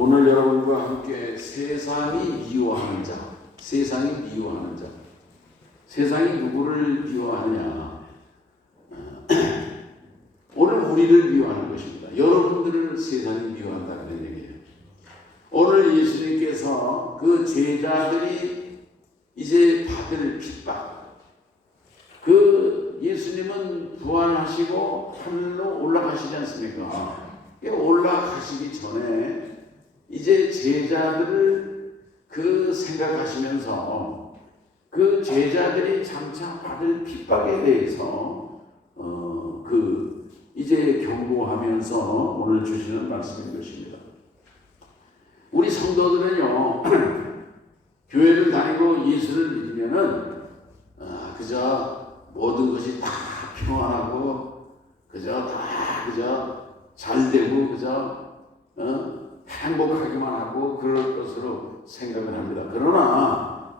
오늘 여러분과 함께 세상이 미워하는 자, 세상이 미워하는 자. 세상이 누구를 미워하느냐? 오늘 우리를 미워하는 것입니다. 여러분들을 세상이 미워한다는 얘기예요. 오늘 예수님께서 그 제자들이 이제 받을 핍박, 그 예수님은 부활하시고 하늘로 올라가시지 않습니까? 올라가시기 전에 이제 제자들을 그 생각하시면서 그 제자들이 장차 받을 핍박에 대해서 이제 경고하면서 오늘 주시는 말씀인 것입니다. 우리 성도들은요, 교회를 다니고 예수를 믿으면은 그저 모든 것이 다 평안하고 그저 잘 되고 그저 행복하기만 하고 그럴 것으로 생각을 합니다. 그러나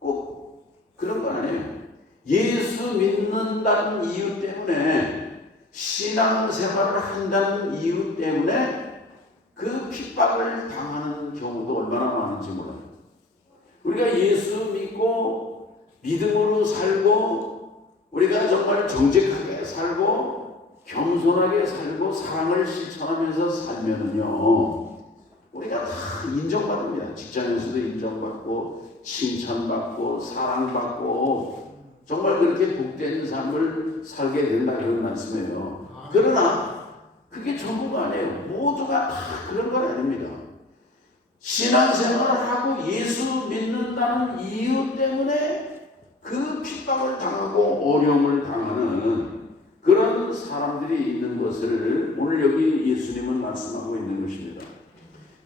꼭 그런 건 아니에요. 예수 믿는다는 이유 때문에, 신앙생활을 한다는 이유 때문에 그 핍박을 당하는 경우도 얼마나 많은지 몰라요. 우리가 예수 믿고 믿음으로 살고 우리가 정말 정직하게 살고 겸손하게 살고 사랑을 실천하면서 살면은요, 우리가 다 인정받습니다. 직장에서도 인정받고 칭찬받고 사랑받고 정말 그렇게 복된 삶을 살게 된다 그런 말씀이에요. 그러나 그게 전부가 아니에요. 모두가 다 그런 건 아닙니다. 신앙생활을 하고 예수 믿는다는 이유 때문에 그 핍박을 당하고 어려움을 당하는 그런 사람들이 있는 것을 오늘 여기 예수님은 말씀하고 있는 것입니다.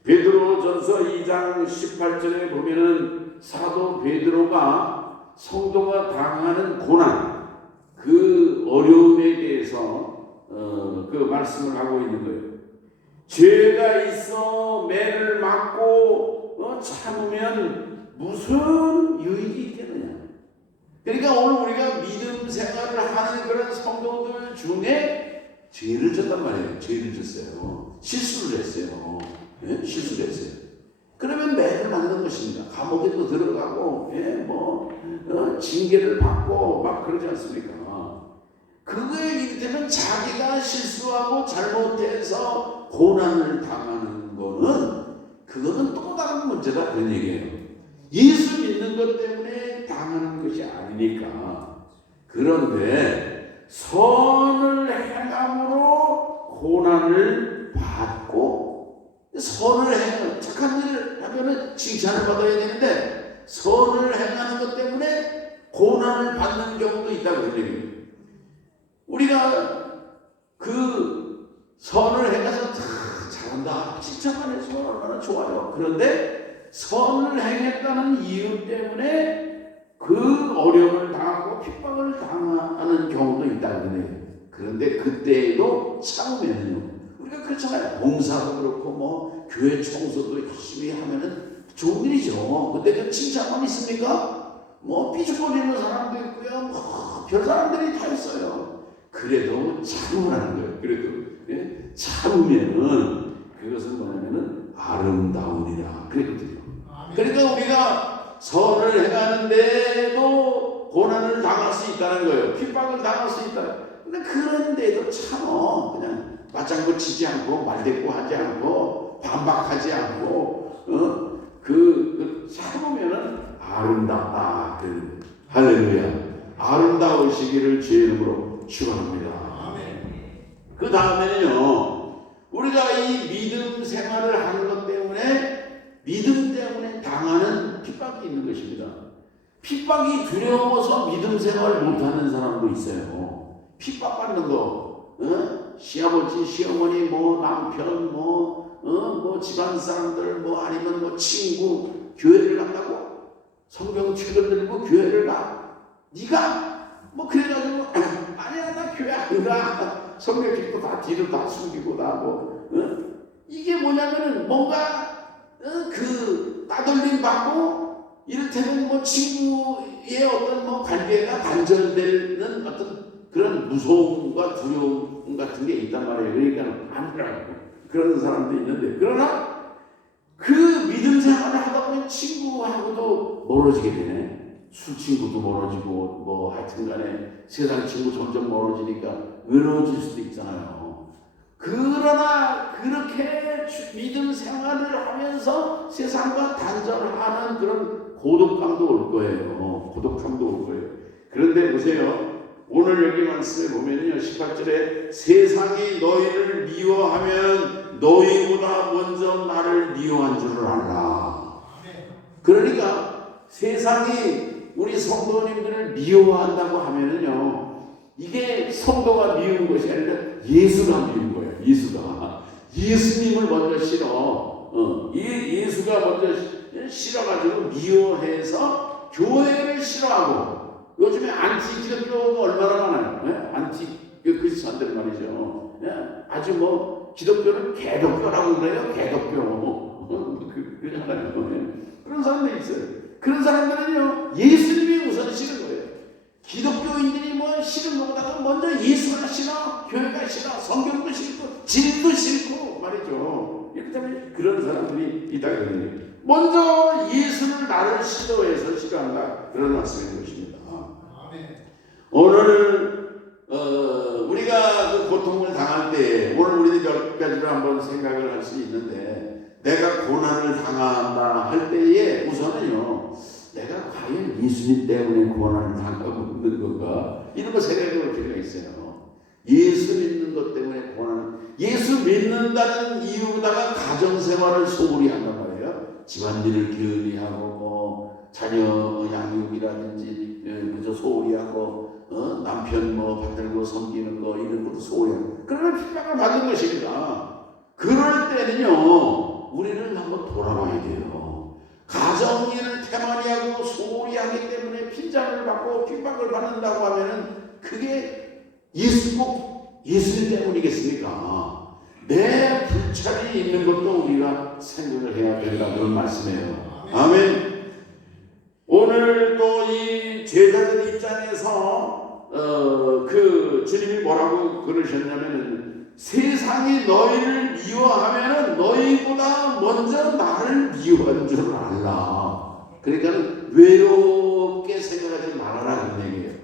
베드로전서 2장 18절에 보면은 사도 베드로가 성도가 당하는 고난, 그 어려움에 대해서 그 말씀을 하고 있는 거예요. 죄가 있어 매를 맞고 참으면 무슨 유익이 있겠느냐. 그러니까 오늘 우리가 믿음 생활을 하는 그런 성도들 중에 죄를 졌단 말이에요. 죄를 졌어요. 실수를 했어요. 예? 실수를 했어요. 그러면 매를 맞는 것입니다. 감옥에도 들어가고, 징계를 받고 막 그러지 않습니까? 그거에 이르되면 자기가 실수하고 잘못해서 고난을 당하는 그거는 또 다른 문제다 그런 얘기예요. 예수 믿는 것 때문에 당하는 것이 아니니까. 그런데 선을 행함으로 고난을 받고, 선을 행하는, 착한 일을 하면은 칭찬을 받아야 되는데 선을 행하는 것 때문에 고난을 받는 경우도 있다고 그런 얘기예요. 우리가 그 선을 행해서 잘한다 칭찬만 해서 얼마나 좋아요. 그런데 선을 행했다는 이유 때문에 그 어려움을 당하고 핍박을 당하는 경우도 있다고 그런 얘기예요. 그런데 그때에도 참으면요, 우리가 그렇잖아요. 봉사도 그렇고 교회 청소도 열심히 하면은 좋은 일이죠. 근데 그 칭찬만 있습니까? 삐죽거리는 사람도 있고요. 별 사람들이 다 있어요. 그래도 참으라는 거예요. 그래도 참으면은 그것은 뭐냐면은 아름다우니라 그랬거든요. 그러니까 우리가 선을 행하는데도 고난을 당할 수 있다는 거예요. 핍박을 당할 수 있다. 근데 그런데도 참어. 그냥 맞장구 치지 않고 말대꾸 하지 않고 반박하지 않고 참으면은 아름답다. 할렐루야. 아름다우시기를 주의 이름으로 축원합니다. 그 다음에는요, 우리가 이 믿음 생활을 하는 것 때문에 믿음 때문에 당하는 핍박이 있는 것입니다. 핍박이 두려워서 믿음 생활을 못하는 사람도 있어요. 핍박받는 거, 시아버지, 시어머니, 남편, 집안 사람들, 아니면 친구, 교회를 간다고? 성경 책을 들고 교회를 가? 네가? 그래가지고, 아니야, 나 교회 안 가. 성경 책도 다 뒤로 다 숨기고, 이게 뭐냐면은, 뭔가, 따돌림 받고, 이를테면 친구의 어떤 관계가 단절되는 어떤 그런 무서움과 두려움 같은 게 있단 말이에요. 그러니까 아니라고 그런 사람도 있는데, 그러나 멀어지게 되네. 술 친구도 멀어지고 뭐 하여튼간에 세상 친구 점점 멀어지니까 외로워질 수도 있잖아요. 그러나 그렇게 믿음 생활을 하면서 세상과 단절하는 그런 고독감도 올 거예요. 고독함도 올 거예요. 그런데 보세요. 오늘 여기 말씀에 보면요. 18절에 세상이 너희를 미워하면 너희보다 먼저 나를 미워한 줄을 알라. 그러니까 세상이 우리 성도님들을 미워한다고 하면은요, 이게 성도가 미운 것이 아니라 예수가 미운 거예요. 예수님을 먼저 싫어. 예수가 먼저 싫어가지고 미워해서 교회를 싫어하고. 요즘에 안티 기독교가 얼마나 많아요. 네? 안티 그리스도인들 말이죠. 네? 아주 뭐 기독교는 개독교라고 그래요. 개독교. 그러잖아요. 그런 사람들이 있어요. 그런 사람들은요, 예수님이 우선 싫은 거예요. 기독교인들이 뭐 싫은 것보다도 먼저 예수가 싫어, 교회가 싫어, 성경도 싫고, 진도 싫고 말이죠. 이렇기 때문에 그런 사람들이 있다 그러는 거예요. 먼저 예수를 나를 시도해서 싫어한다. 그런 말씀인 것입니다. 오늘 우리가 그 고통을 당할 때 오늘 우리는 몇 가지로 한번 생각을 할 수 있는데, 내가 고난을 당한다 할 때에 우선은요, 내가 과연 예수님 때문에 고난을 당하고 있는 건가, 이런 거 생각해 볼 필요가 있어요. 예수 믿는 것 때문에 고난, 예수 믿는다는 이유로다가 가정생활을 소홀히 한단 말이에요. 집안일을 게을리 하고 뭐 자녀 양육이라든지 그저 소홀히 하고 남편 뭐 받들고 섬기는 거 이런 것도 소홀히 하고, 그러면 핍박을 받은 것입니다. 그럴 때는요, 우리는 한번 돌아봐야 돼요. 가정일을 태만히 하고 소홀히 하기 때문에 핀잔을 받고 핍박을 받는다고 하면은 그게 예수님 때문이겠습니까? 내 불찰이 있는 것도 우리가 생각을 해야 된다, 그런 말씀이에요. 아멘. 오늘 또 이 제자들 입장에서 그 주님이 뭐라고 그러셨냐면은, 세상이 너희를 미워하면은 너희보다 먼저 나를 미워한 줄 알라. 그러니까 외롭게 생각하지 말아라, 그런 얘기예요.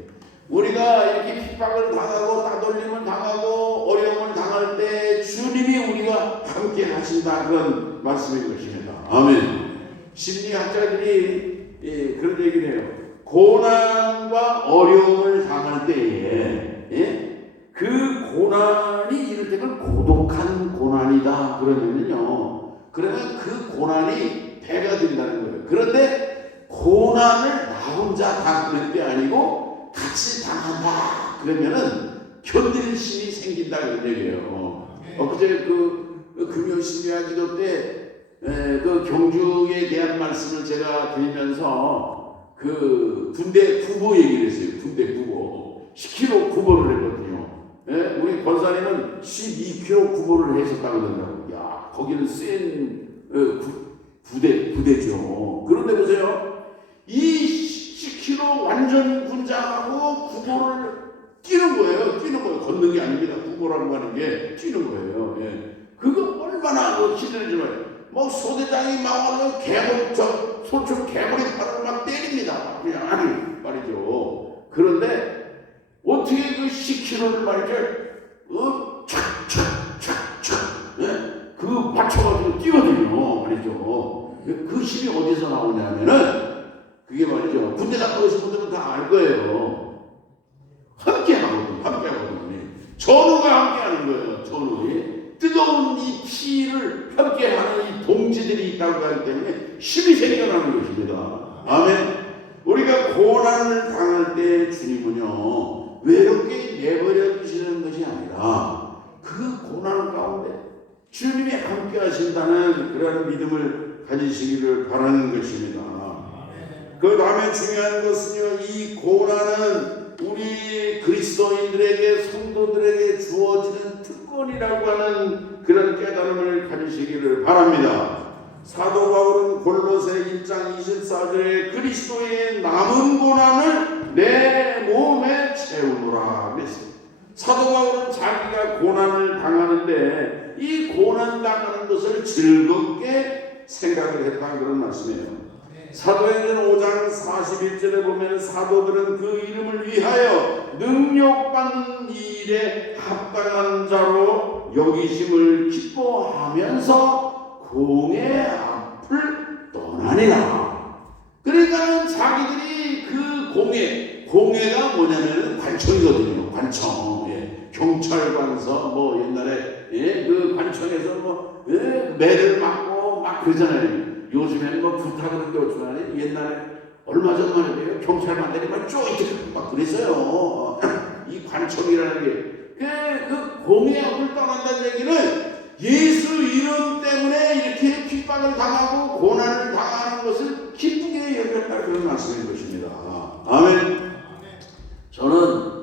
우리가 이렇게 핍박을 당하고 따돌림을 당하고 어려움을 당할 때 주님이 우리가 함께 하신다, 그런 말씀인 것입니다. 아멘. 심리학자들이 그런 얘기를 해요. 고난과 어려움을 당할 때에 그 고난이 이를테면 고독한 고난이다 그러면은요, 그러면 그 고난이 배가 된다는 거예요. 그런데 고난을 나 혼자 당하는 게 아니고 같이 당한다 그러면은 견딜 힘이 생긴다, 그런 얘기예요. 엊그제 그 금요심야 기도 때 그 경주에 대한 말씀을 제가 드리면서 그 군대 구보 얘기를 했어요. 군대 구보 10km 구보를 했거든요. 우리 권사님은 12km 구보를 하셨다고 그러더라고요. 야, 거기는 센 부대죠. 그런데 보세요, 이 10km 완전 군장하고 구보를 뛰는 거예요. 걷는 게 아닙니다. 구보라고 하는 게 뛰는 거예요. 그거 얼마나 힘들지만, 뭐 소대장이 막 와서 소총 개머리 팔을 막 때립니다. 그냥 말이죠. 그런데 어떻게 그 10km를 말이죠, 착착착착 그 맞춰가지고 뛰거든요, 말이죠. 그 힘이 어디서 나오냐면은, 그게 말이죠, 군대 갔다 오신 분들은 다 알 거예요. 함께 하거든요. 전우가 함께 하는 거예요. 전우이 뜨거운 이 피를 함께 하는 이 동지들이 있다고 하기 때문에 힘이 생겨나는 것입니다. 아멘. 우리가 고난을 당할 때 주님은요, 외롭게 내버려 두시는 것이 아니라 그 고난 가운데 주님이 함께 하신다는 그런 믿음을 가지시기를 바라는 것입니다. 그 다음에 중요한 것은요, 이 고난은 우리 그리스도인들에게, 성도들에게 주어지는 특권이라고 하는 그런 깨달음을 가지시기를 바랍니다. 사도 바울은 골로새 1장 24절에 그리스도의 남은 고난을 내 몸에 채우노라 그랬습니다. 사도 바울은 자기가 고난을 당하는데 이 고난 당하는 것을 즐겁게 생각을 했다는 그런 말씀이에요. 사도행전 5장 41절에 보면 사도들은 그 이름을 위하여 능력받는 일에 합당한 자로 여기심을 기뻐하면서 공의 앞을 떠나니라. 그러니까 자기들이 그 공회가 뭐냐면 관청이거든요. 관청. 경찰관서 뭐 옛날에 그 관청에서 뭐 매를 맞고 막 그러잖아요. 요즘에는 뭐 부탁을 그렇지만 옛날에 얼마 전만 해도 경찰관들이 막 쪼이게 막 그랬어요. 이 관청이라는 게 그 공의 앞을 떠난다는 얘기는 예수 이름 때문에 이렇게 핍박을 당하고 고난을 당하는 것을 기쁘게 여겼다, 그런 말씀인 것입니다. 아멘. 저는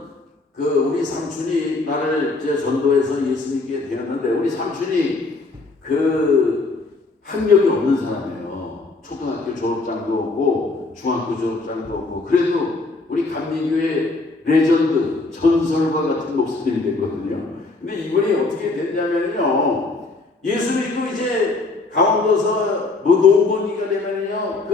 우리 삼촌이 나를 전도해서 예수 믿게 되었는데, 우리 삼촌이 학력이 없는 사람이에요. 초등학교 졸업장도 없고 중학교 졸업장도 없고, 그래도 우리 감리교회 레전드 전설과 같은 목사님이 됐거든요. 근데 이분이 어떻게 됐냐면요, 예수 믿고 이제 강원도서 뭐 농번기가 되면요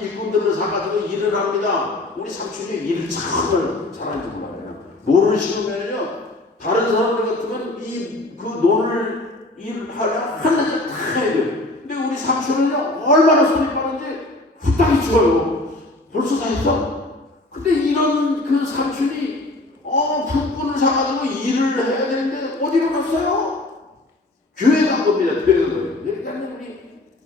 일꾼들을 사가지고 일을 합니다. 우리 삼촌이 일을 참 잘하는지 몰라요. 노를 심으면요 다른 사람들 같으면 그 노를 일하려면 하늘에 다 해야 돼요. 근데 우리 삼촌은요 얼마나 손이 빠른지 후딱이 죽어요. 벌써 다 했어? 근데 이런 그 삼촌이 풀꾼을 사가지고 일을 해야 되는데 어디로 갔어요? 교회 간 겁니다. 교회 간 거예요.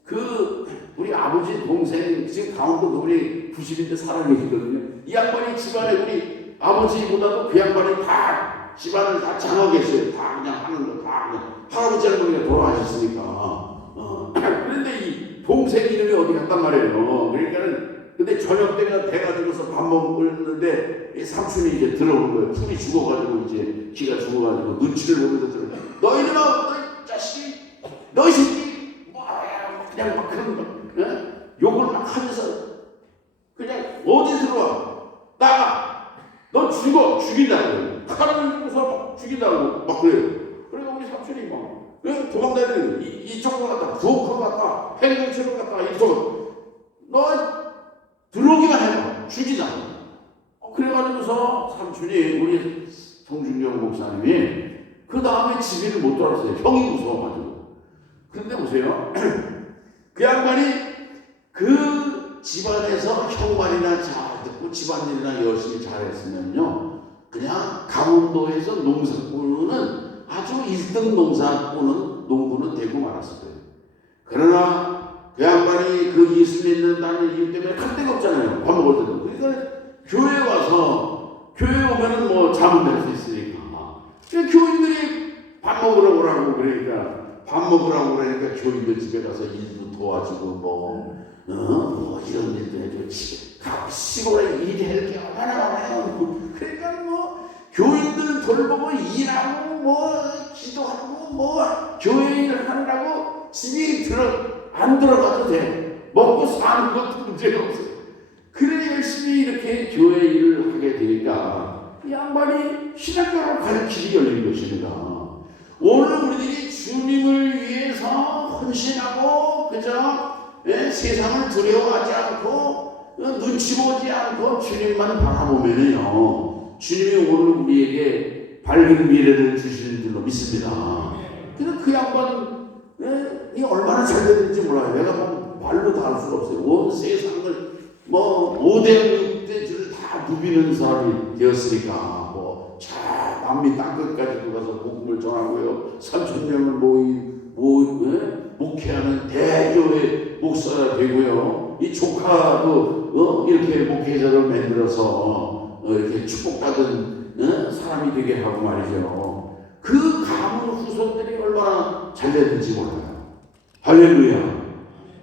그러니까 우리 아버지 동생 지금 강원도 우리 90인데 살아 계시거든요. 이 양반이 집안에 우리 아버지보다도 그 양반이 다 집안을 다 장악했어요. 다 그냥 하는 거 다 그냥 할아버지 할머니가 돌아가셨으니까. 그런데 이 동생 이름이 어디 갔단 말이에요. 그러니까는 근데 저녁 때가 돼가지고서 밥 먹는데 이 삼촌이 이제 들어온 거예요. 풀이 죽어가지고 이제 기가 죽어가지고 눈치를 보면서 들어. 너 이놈아, 너 자식이, 너 이 새끼, 그냥 막 그런 거, 욕을 막 하면서 그냥 어디 들어와, 나가, 너 죽인다고, 칼을 들고서 죽인다고 막 그래요. 그래서 우리 삼촌이 막 도망다니는 거예요. 이쪽으로 갔다, 부엌으로 갔다, 행동체로 갔다, 이쪽으로. 너 들어오기만 해봐, 죽이자. 그래가지고서 삼촌이 우리 성준경 목사님이 그 다음에 집에를 못 돌아왔어요. 형이 무서워가지고. 근데 보세요. 그 양반이 그 집안에서 형말이나 잘 듣고 집안일이나 열심히 잘했으면요, 그냥 강원도에서 농사꾼은 아주 1등 농부는 되고 말았을 거예요. 그러나 그 양반이 그 예수 믿는다는 이유 때문에 갈 데가 없잖아요. 밥 먹을 때도. 그러니까 교회에 와서, 교회에 오면은 뭐 잠은 잘 수 있으니까. 그러니까 교인들이 밥 먹으라고 그러고, 그러니까 교인들 집에 가서 일도 도와주고 이런 일도 해주고, 시골에 일할 게 얼마나 많아요. 그러니까 뭐 교인들 돌보고 일하고 기도하고 교회 일을 하느라고 집이 안 들어가도 돼. 먹고 사는 것도 문제가 없어요. 그래 열심히 이렇게 교회 일을 하게 되니까 이 양반이 신학교를 갈 길이 열린 것입니다. 오늘 우리들이 주님을 위해서 헌신하고 세상을 두려워하지 않고 눈치 보지 않고 주님만 바라보면요, 주님이 오늘 우리에게 밝은 미래를 주시는 줄로 믿습니다. 그래서 그 양반 이 얼마나 잘 됐는지 몰라요. 내가 말로 다 할 수가 없어요. 온 세상을 5대 6대주를 다 누비는 사람이 되었으니까 남미 땅끝까지도 가서 복음을 전하고요, 3,000명을 목회하는 대교회 목사가 되고요, 이 조카도 이렇게 목회자를 만들어서 이렇게 축복받은 사람이 되게 하고 말이죠. 그 가문 후손들이 얼마나 잘 됐는지 몰라요. 할렐루야.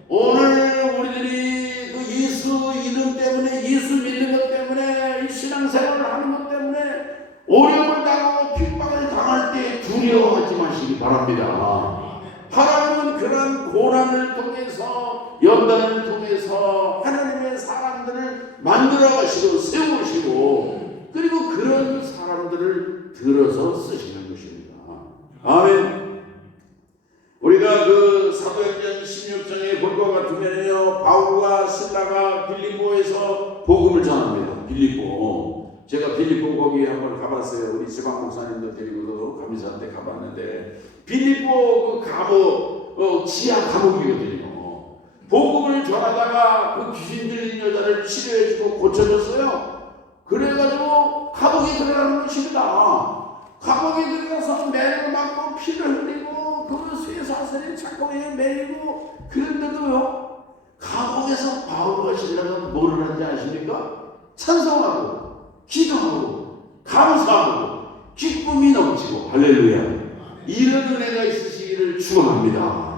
오늘 우리들이 그 예수 이름 때문에, 예수 믿는 것 때문에, 이 신앙생활을 하는 것 때문에 어려움을 당하고 핍박을 당할 때 두려워하지 마시기 바랍니다. 하나님은 그런 고난을 통해서, 연단을 통해서 하나님의 사람들을 만들어 가시고 세우시고, 그리고 그런 사람들을 들어서 쓰시는 것입니다. 아멘. 우리가 그 사도행전 16장에 볼 것 같으면요, 바울과 실라가 빌립보에서 복음을 전합니다. 빌립보. 제가 빌립보 거기 한번 가봤어요. 우리 지방 목사님도 데리고도 감리사한테 가봤는데 빌립보 그 감옥 지하 감옥이거든요. 복음을 전하다가 그 귀신 들린 여자를 치료해주고 고쳐줬어요. 그래가지고 감옥에 들어가는 것입니다. 감옥에 들어가서 매를 맞고 피를 흘리고 그 쇠사슬에 착고에 매이고 그런데도요 감옥에서 바울과 실라가 뭐를 하는지 아십니까? 찬송하고 기도하고 감사하고 기쁨이 넘치고 할렐루야. 이런 은혜가 있으시기를 축원합니다.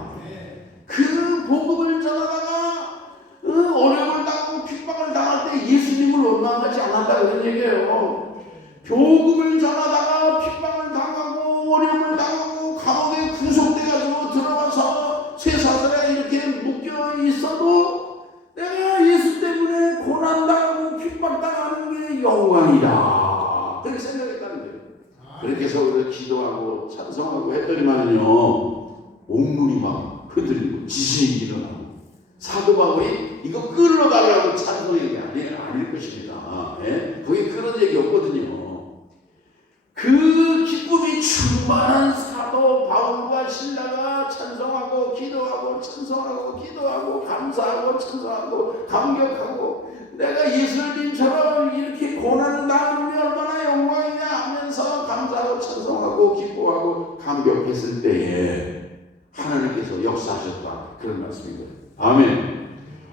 그 복음을 전하다가 어려움을 당하고 핍박을 당할 때 예수님을 원망하지 않았다 그런 얘기예요. 복음을 전하다가 핍박을 당하고 어려움을 당하고 감옥에 구속돼가지고 들어와서 쇠사슬에 이렇게 묶여 있어도 내가 예수 때문에 고난당하고 핍박당하는 게 영광이다 그렇게 생각했다는 거예요. 그렇게 해서 우리가 기도하고 찬송하고 했더니만요 온문이 막 흔들리고 지진이 일어나고 사도 바울이 이거 끌어달라고 찬송한 게 아닐 것입니다. 예? 거기 그런 얘기 없거든요. 그 기쁨이 충만한 사도 바울과 실라가 찬송하고 기도하고 찬송하고 기도하고 감사하고 찬송하고 감격하고 내가 예수님처럼 이렇게 고난을 당하는 게 얼마나 영광이냐 하면서 감사하고 찬송하고 기뻐하고 감격했을 때에 하나님께서 역사하셨다 그런 말씀입니다. 아멘.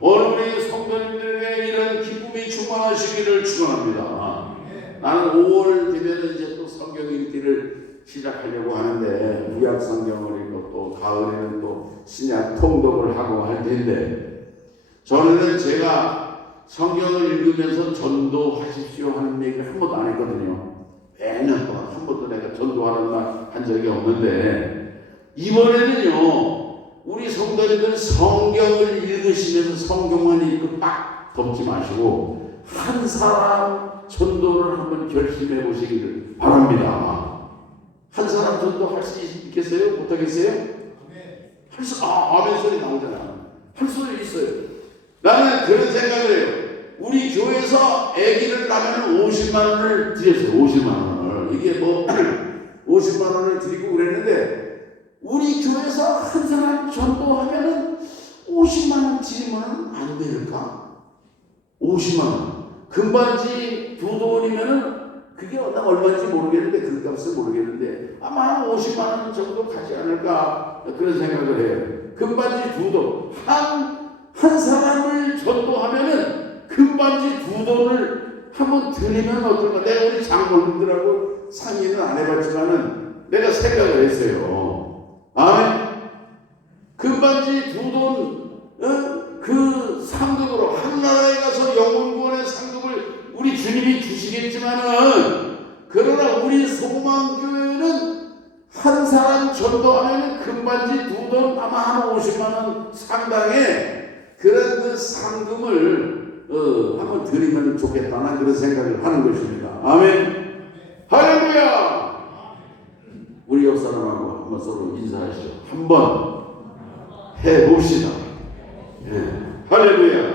오늘 우리 성도님들에게 이런 기쁨이 충만하시기를 축원합니다. 나는 5월 되면 이제 또 성경 읽기를 시작하려고 하는데 구약 성경을 읽고 또 가을에는 또 신약 통독을 하고 할 텐데 저는 제가 성경을 읽으면서 전도하십시오 하는 얘기를 한 번도 안 했거든요. 매년 동안 한 번도 내가 전도하는 말 한 적이 없는데 이번에는요 우리 성도님들 성경을 읽으시면서 성경만 읽고 딱 덮지 마시고 한 사람 전도를 한번 결심해 보시기를 바랍니다. 한 사람 전도할 수 있겠어요? 못하겠어요? 아멘 소리 나오잖아. 할 수 있어요. 나는 그런 생각을 해요. 우리 교회에서 아기를 낳으면 50만 원을 드렸어요. 50만 원을. 이게 뭐 50만 원을 드리고 그랬는데 우리 교회에서 한 사람 전도하면은 50만 원 드리면 안 될까? 50만 원. 금반지 두 돈이면은 그게 얼마인지 모르겠는데 그 값을 모르겠는데 아마 한 50만 원 정도 가지 않을까 그런 생각을 해요. 금반지 두 돈. 한 사람을 전도하면은 금반지 두 돈을 한번 드리면 어떨까? 내가 우리 장로님들하고 상의는 안 해봤지만은 내가 생각을 했어요. 금반지 두 돈, 그 상급으로 한 나라에 가서 영혼구원의 상급을 우리 주님이 주시겠지만은 그러나 우리 소망교회는 한 사람 전도하면 금반지 두 돈 아마 한 50만 원 상당의 그런 그 상금을 한번 드리면 좋겠다는 그런 생각을 하는 것입니다. 아멘. 할렐루야. 우리 옆 사람하고 한번 서로 인사하시죠. 한번 해봅시다. 예. 할렐루야.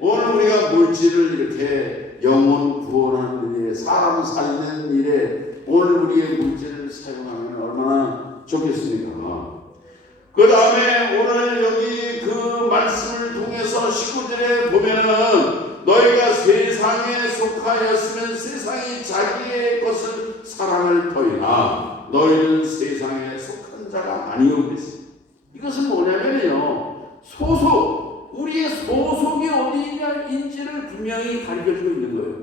오늘 우리가 물질을 이렇게 영혼 구원하는 일에 사람 살리는 일에 오늘 우리의 물질을 사용하면 얼마나 좋겠습니까? 그 다음에 오늘 여기 그 말씀을 통해서 19절에 보면은 너희가 세상에 속하였으면 세상이 자기의 것을 사랑을 터이나 너희는 세상에 속한 자가 아니오리니 이것은 뭐냐면요 소속 우리의 소속이 어디인지를 분명히 가르쳐주고 있는 거예요.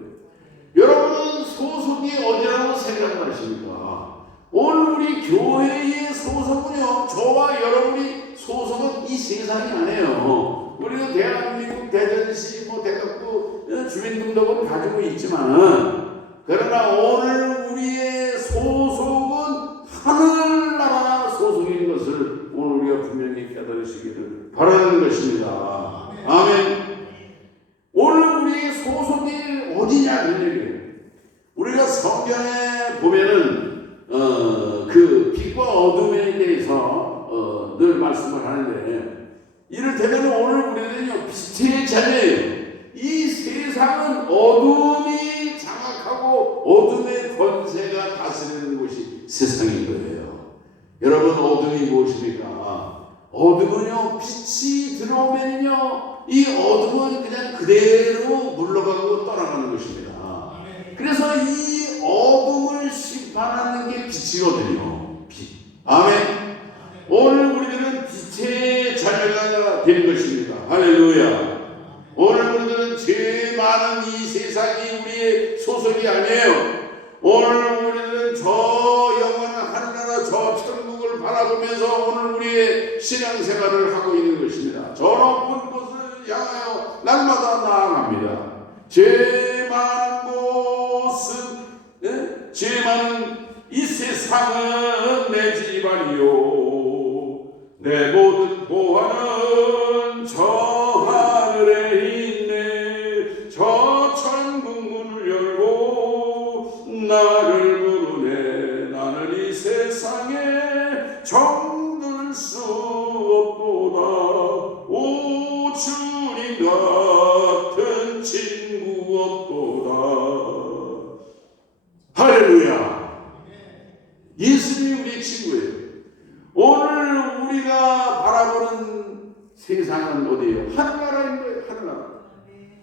여러분은 소속이 어디라고 생각을 하십니까? 오늘 우리 교회의 소속은요 저와 여러분이 소속은 이 세상이 아니에요. 우리는 대한민국 대전시 대덕구 주민등록은 가지고 있지만은 그러나 오늘 우리의 소속은 하늘나라 소속인 것을 오늘 우리가 분명히 깨달으시기를 바라는 것입니다. 아멘. 오늘 우리의 소속이 어디냐 그 얘기예요. 우리가 성경에 보면은 그 빛과 어둠에 대해서 늘 말씀을 하는데 이를테면 오늘 우리는요 빛 여러분, 어둠이 무엇입니까? 어둠은요, 빛이 들어오면요, 이 어둠은 그냥 그대로 물러가고 떠나가는 것입니다. 그래서 이 어둠을 심판하는 게 빛이거든요. 빛. 아멘. 오늘 우리들은 빛의 자녀가 된 것입니다. 할렐루야. 오늘 우리들은 제일 많은 이 세상이 우리의 소속이 아니에요. 오늘 우리들은 저 영원한 하늘나라 저 천국을 바라보면서 오늘 우리의 신앙생활을 하고 있는 것입니다. 저 높은 곳을 향하여 날마다 나아갑니다. 제일 많은 곳은 제일 많은 이 세상은 내 집안이요, 내 모든 보화는 저 하늘에 있네. 저 천국 문을 열고 나를 부르네. 나는 이 세상에 정들 수 없도다. 오 주님 같은 친구 없도다. 할렐루야. 예수님이 우리의 친구예요. 오늘 우리가 바라보는 세상은 어디예요? 하늘나라인 거예요. 하늘나라.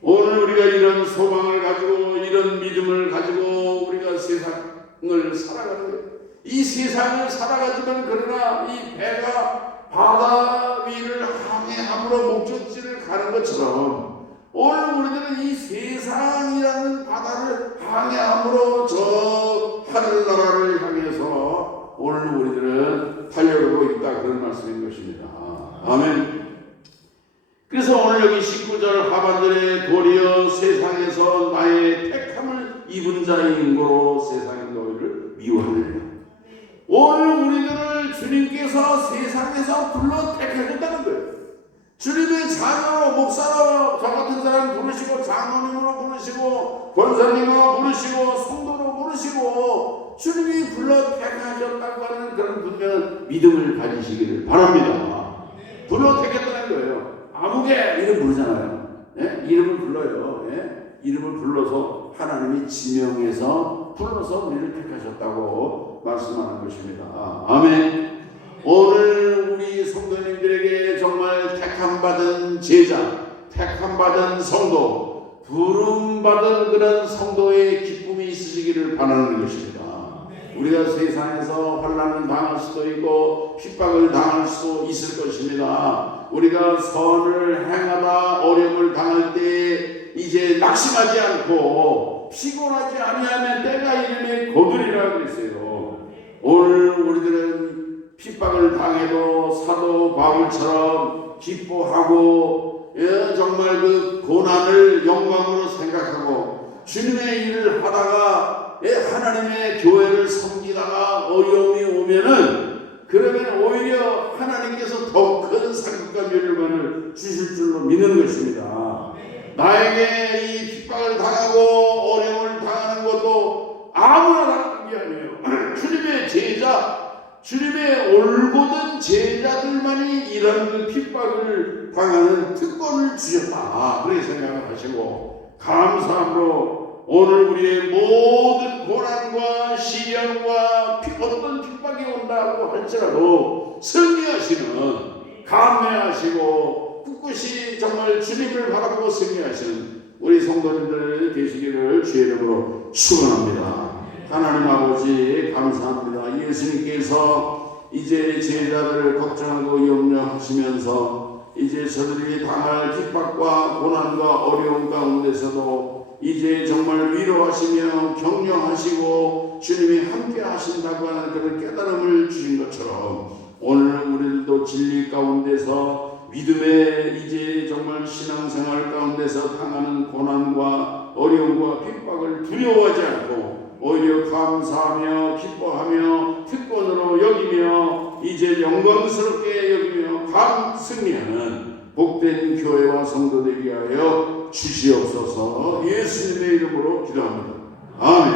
오늘 우리가 이런 소망을 가지고 이런 믿음을 가지고 우리가 세상을 살아가는 거예요. 이 세상을 살아가지만 그러나 이 배가 바다 위를 항해함으로 목적지를 가는 것처럼 오늘 우리들은 이 세상이라는 바다를 항해함으로 저 하늘나라를 향해서 오늘 우리들은 달려가고 있다, 그런 말씀인 것입니다. 아멘. 그래서 오늘 여기 19절 하반절에 도리어 세상에서 나의 택함을 입은 자인 거로 세상이 너희를 미워하느니라. 오늘 우리들을 주님께서 세상에서 불러 택하셨다는 거예요. 주님의 자녀로, 목사로 저 같은 사람 부르시고, 장로님으로 부르시고, 권사님으로 부르시고, 성도로 부르시고, 주님이 불러 택하셨다고 하는 그런 분명한 믿음을 가지시기를 바랍니다. 불러 택했다는 거예요. 아무개 이름 부르잖아요. 예? 이름을 불러요. 예? 이름을 불러서 하나님이 지명해서 불러서 우리를 택하셨다고 말씀하는 것입니다. 아멘. 오늘 우리 성도님들에게 정말 택함받은 제자, 택함받은 성도, 부름받은 그런 성도의 기쁨이 있으시기를 바라는 것입니다. 우리가 세상에서 환난을 당할 수도 있고 핍박을 당할 수도 있을 것입니다. 우리가 선을 행하다 어려움을 당할 때 이제 낙심하지 않고 피곤하지 아니하면 때가 이르매 거두리라 그랬어요. 오늘 우리들은 핍박을 당해도 사도 바울처럼 기뻐하고 정말 그 고난을 영광으로 생각하고 주님의 일을 하다가 하나님의 교회를 섬기다가 어려움이 오면은 그러면 오히려 하나님께서 더 큰 상급과 멸류관을 주실 줄로 믿는 것입니다. 나에게 이 핍박을 당하고 어려움을 당하는 것도 아무나 당하는 게 아니에요. 주님의 제자, 주님의 올곧은 제자들만이 이런 그 핍박을 당하는 특권을 주셨다, 그렇게 생각을 하시고 감사함으로 오늘 우리의 모든 고난과 시련과 어떤 핍박이 온다고 할지라도 승리하시는, 감회하시고 꿋꿋이 정말 주님을 바라보고 승리하시는 우리 성도님들 되시기를 주의 이름으로 축원합니다. 하나님 아버지 감사합니다. 예수님께서 이제 제자들을 걱정하고 염려하시면서 이제 저들이 당할 핍박과 고난과 어려움 가운데서도 이제 정말 위로하시며 격려하시고 주님이 함께 하신다고 하는 그런 깨달음을 주신 것처럼 오늘 우리들도 진리 가운데서 믿음의 이제 정말 신앙생활 가운데서 당하는 고난과 어려움과 핍박을 두려워하지 않고 오히려 감사하며 기뻐하며 특권으로 여기며 이제 영광스럽게 여기며 승리하는 복된 교회와 성도되게 하여 주시옵소서. 예수님의 이름으로 기도합니다. 아멘.